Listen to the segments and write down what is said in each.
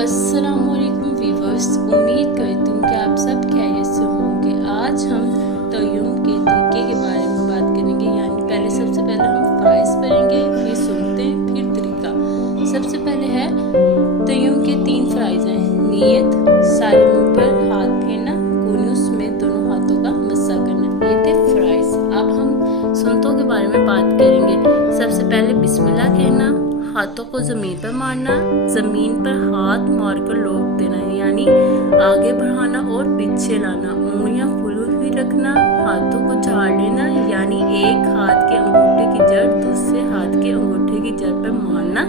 अस्सलामुअलैकुम व्यूअर्स, उम्मीद करती हूँ कि आप सब खैरियत से होंगे। आज हम तयम्मुम के तरीके के बारे में बात करेंगे। यानी सबसे पहले हम फ़राइज़ पढ़ेंगे, फिर सुन्नतें, फिर तरीका। सबसे पहले है तयम्मुम के 3 फ़राइज़ हैं। नियत, सारे मुँह पर हाथ फेरना, कूनियों समेत दोनों हाथों का मस्सा करना। ये थे फ़राइज़। अब हम सुन्नतों के बारे में बात करेंगे। सबसे पहले बिस्मिल्लाह कहना, हाथों को ज़मीन पर मारना, ज़मीन पर हाथ मारकर लौट देना यानी आगे बढ़ाना और पीछे लाना, उंगलियां खुली हुई रखना, हाथों को झाड़ लेना यानी एक हाथ के अंगूठे की जड़ दूसरे हाथ के अंगूठे की जड़ पर मारना,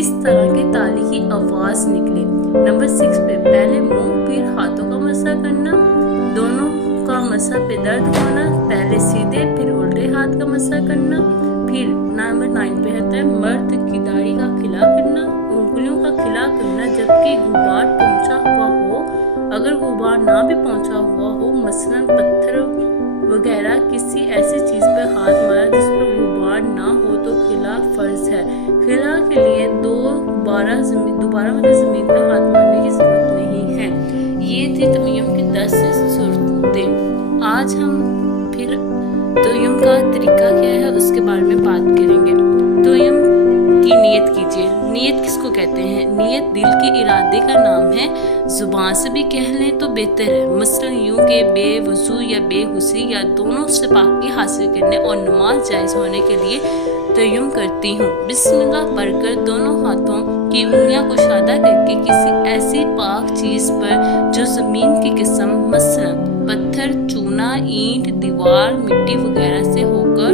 इस तरह के ताली की आवाज़ निकले। नंबर 6 पे पहले मुंह फिर हाथों का मसा करना, दोनों का मसा पे दर्द होना, पहले सीधे फिर उल्टे हाथ का मसा करना। फिर नंबर 9 पे आता है मर्द की दाढ़ी का खिला करना, उंगलियों का खिला करना जबकि गुबार पहुंचा हुआ हो। अगर गुबार ना भी पहुंचा हुआ हो, मसलन पत्थर वगैरह किसी ऐसी चीज पर हाथ मारा जिस पर गुबार ना हो तो खिला फर्ज है। खिला के लिए दोबारा जमीन पर हाथ मारने की जरूरत नहीं है। ये थी तयम्मुम की 10 सूरतें। आज हम फिर तयम्मुम का तरीका क्या है उसके बारे में बात करेंगे। तयम्मुम की नियत कीजिए। नियत किसको कहते हैं? नियत दिल के इरादे का नाम है। जुबान से भी कह लें तो बेहतर है। मसलन यूं के बेवजू या बेगुसी या दोनों से पाकी हासिल करने और नमाज जायज़ होने के लिए तयम्मुम करती हूँ। बिस्मिल्लाह पढ़कर दोनों हाथों की उंगलियां को शादा करके किसी ऐसी पाक चीज़ पर जो ज़मीन की किस्म मसलन पत्थर, चूना, ईंट, दीवार, मिट्टी वगैरह से होकर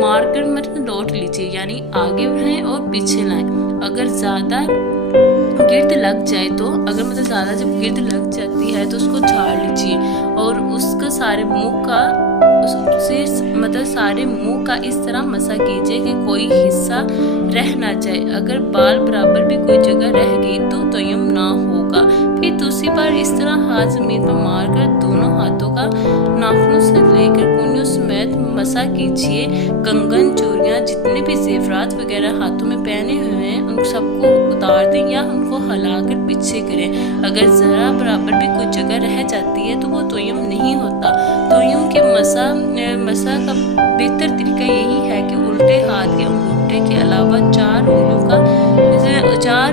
मारकर लौट लीजिए यानी आगे बढ़ाएं और पीछे लाएं। अगर ज़्यादा गिर्द लग जाए तो ज़्यादा जब गिर्द लग जाती है तो उसको झाड़ लीजिए और उसका सारे मुंह का इस तरह मसा कीजिए कि कोई हिस्सा रह ना जाए। अगर बाल बराबर भी कोई जगह रह गई तो तयम्मुम ना होगा। फिर दूसरी बार इस तरह हाथ जमीन पर मारकर दोनों हाथों का नाखूनों से लेकर कूनियों समेत मसा कीजिए। कंगन, चूड़ियाँ, जितने भी जेवरात वगैरह हाथों में पहने हुए हैं उन सबको उतार दें या उनको हिलाकर पीछे करें। अगर ज़रा बराबर भी कोई जगह रह जाती है तो वो तयम्मुम नहीं होता। तयम्मुम के मसा का बेहतर तरीका यही है कि उल्टे हाथ के अंगूठे के अलावा 4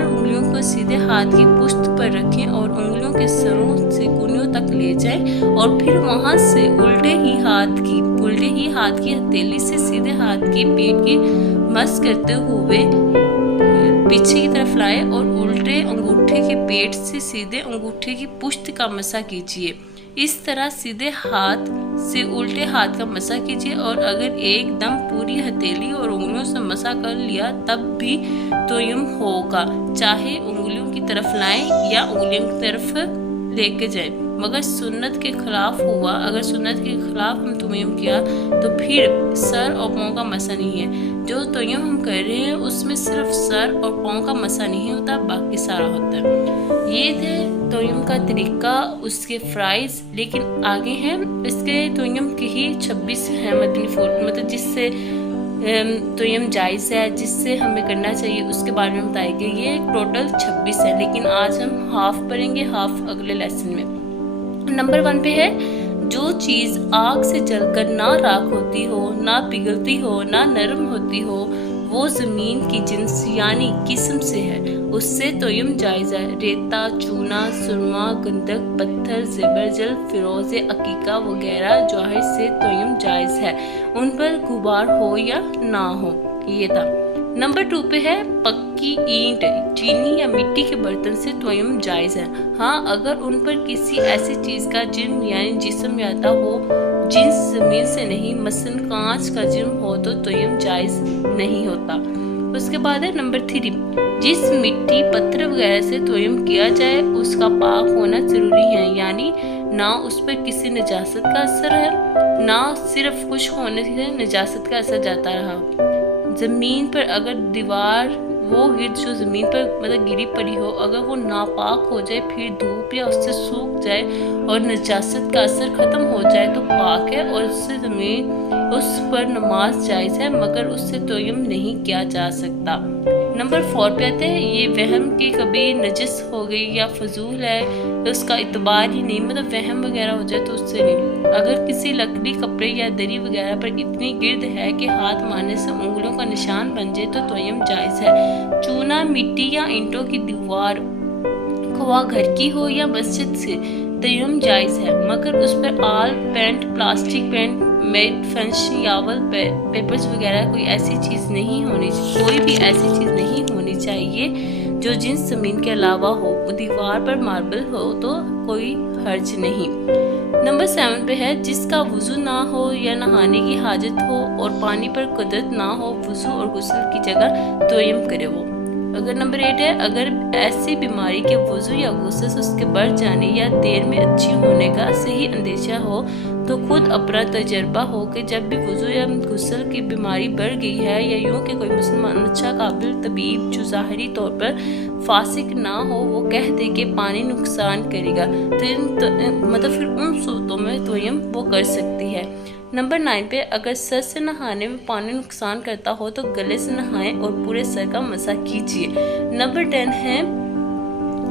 उंगलियों को सीधे हाथ की पुश्त पर रखें और उंगलियों के सरों से कूनियों तक ले जाएं और फिर वहां से उल्टे ही हाथ की हथेली से सीधे हाथ की पेट की मस करते हुए पीछे की तरफ लाएं और उल्टे अंगूठे के पेट से सीधे अंगूठे की पुश्त का मसा कीजिए। इस तरह सीधे हाथ से उल्टे हाथ का मसा कीजिए और अगर एकदम पूरी हथेली और उंगलियों से मसा कर लिया तब भी तयम्मुम होगा, चाहे उंगलियों की तरफ लाएं या उंगलियों की तरफ लेके जाएं। मगर सुन्नत के खिलाफ हुआ, अगर सुन्नत के खिलाफ हम तयम्मुम किया तो फिर सर और पाँव का मसा नहीं है। जो तयम्मुम हम कर रहे हैं उसमें सिर्फ सर और पाँव का मसा नहीं होता, बाकी सारा होता है। ये थे तयम्मुम का तरीका, उसके फ़राइज़। लेकिन आगे हैं इसके तयम्मुम के ही 26 हैं जिससे तयम्मुम जायज़ है, जिससे हमें करना चाहिए उसके बारे में बताएंगे। ये टोटल 26 है लेकिन आज हम हाफ पढ़ेंगे, हाफ अगले लेसन में। नंबर 1 पे है जो चीज़ आग से जलकर ना राख होती हो, ना पिघलती हो, ना नरम होती हो, वो ज़मीन की जिन्स यानी किस्म से है, उससे तयम्मुम जायज़ है। रेता, चूना, सुरमा, गंधक, पत्थर, ज़ेबरजल, फिरोज़े, अकीका वगैरह जवाहिर से तयम्मुम जायज़ है, उन पर गुबार हो या ना हो। ये था। नंबर 2 पे है पक्की ईंट, चीनी या मिट्टी के बर्तन से तयम्मुम जायज़ है। हाँ, अगर उन पर किसी ऐसी चीज़ का जिस्म आता हो जिन्स ज़मीन से नहीं, मसलन कांच का जिस्म हो तो तयम्मुम जायज़ नहीं होता। उसके बाद है नंबर 3, जिस मिट्टी, पत्थर वगैरह से तयम्मुम किया जाए उसका पाक होना ज़रूरी है, यानी ना उस पर किसी नजासत का असर है ना सिर्फ खुश होने से नजासत का असर जाता रहा। ज़मीन पर अगर दीवार वो गिर्द जो ज़मीन पर गिरी पड़ी हो, अगर वो नापाक हो जाए फिर धूप या उससे सूख जाए और नजासत का असर ख़त्म हो जाए तो पाक है और उस पर नमाज जायज़ है, मगर उससे तयम्मुम नहीं किया जा सकता। नंबर 4 पे आते हैं ये वहम कि कभी नजस हो गई या फजूल है तो उसका इतबार ही नहीं, मतलब वहम वगैरह हो जाए तो उससे नहीं। अगर किसी लकड़ी, कपड़े या दरी वगैरह पर इतनी गिर्द है कि हाथ मारने से उंगलियों का निशान बन जाए तो तयम्मुम जायज़ है। चूना, मिट्टी या ईंटों की दीवार, ख्वाह घर की हो या मस्जिद से, तयम्मुम जायज़ है, मगर उस पर आल पेंट, प्लास्टिक पेंट, मेट, फंश, यावल, पेपर्स वगैरह कोई ऐसी चीज़ नहीं होनी चाहिए, कोई भी ऐसी चीज़ नहीं होनी चाहिए जो जिन्स ज़मीन के अलावा हो। दीवार पर मार्बल हो तो कोई हर्ज नहीं। नंबर 7 पे है जिसका वुज़ू ना हो या नहाने की हाजत हो और पानी पर कुदरत ना हो, वुज़ू और गुस्ल की जगह तयम्मुम करे वो। अगर नंबर 8 है अगर ऐसी बीमारी के वुज़ू या गुस्ल से उसके बढ़ जाने या देर में अच्छी होने का सही अंदेशा हो तो खुद अपना तजर्बा हो कि जब भी वुज़ू या गुस्ल की बीमारी बढ़ गई है या यूँ कि कोई मुसलमान अच्छा काबिल तबीब जो ज़ाहिरी तौर पर फासिक ना हो वो कह दे कि पानी नुकसान करेगा तो मतलब फिर उन सूरतों में तयम्मुम वो कर सकती है। नंबर 9 पे अगर सर से नहाने में पानी नुकसान करता हो तो गले से नहाएं और पूरे सर का मसा कीजिए। नंबर 10 है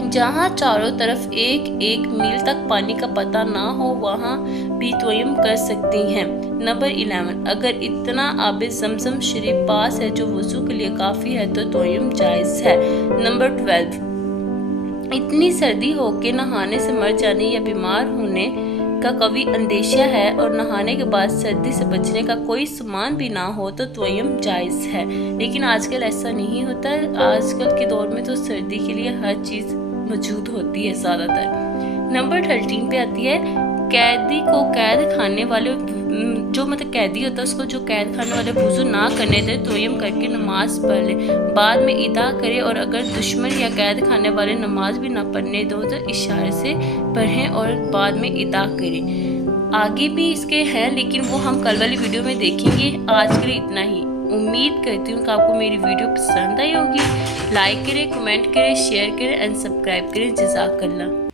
जहाँ चारों तरफ 1-1 मील तक पानी का पता ना हो वहाँ भी तयम्मुम कर सकती हैं। नंबर 11 अगर इतना आबे ज़मज़म शरीफ पास है जो वुज़ू के लिए काफ़ी है तो तयम्मुम जायज़ है। नंबर 12 इतनी सर्दी हो कि नहाने से मर जाने या बीमार होने का कभी अंदेशा है और नहाने के बाद सर्दी से बचने का कोई सामान भी ना हो तो तयम्मुम जायज़ है। लेकिन आजकल ऐसा नहीं होता, आजकल के दौर में तो सर्दी के लिए हर चीज़ मौजूद होती है ज़्यादातर। नंबर 13 पे आती है कैदी को कैद खाने वाले जो मतलब कैदी होता है उसको जो कैद खाने वाले वुज़ू ना करने दे तयम्मुम करके नमाज पढ़ ले, बाद में इदा करे और अगर दुश्मन या कैद खाने वाले नमाज भी ना पढ़ने दो तो इशारे से पढ़ें और बाद में इदा करें। आगे भी इसके हैं लेकिन वो हम कल वाली वीडियो में देखेंगे। आज के लिए इतना ही। उम्मीद करती हूँ कि आपको मेरी वीडियो पसंद आई होगी। लाइक करें, कमेंट करें, शेयर करें एंड सब्सक्राइब करें। जज़ाकल्लाह।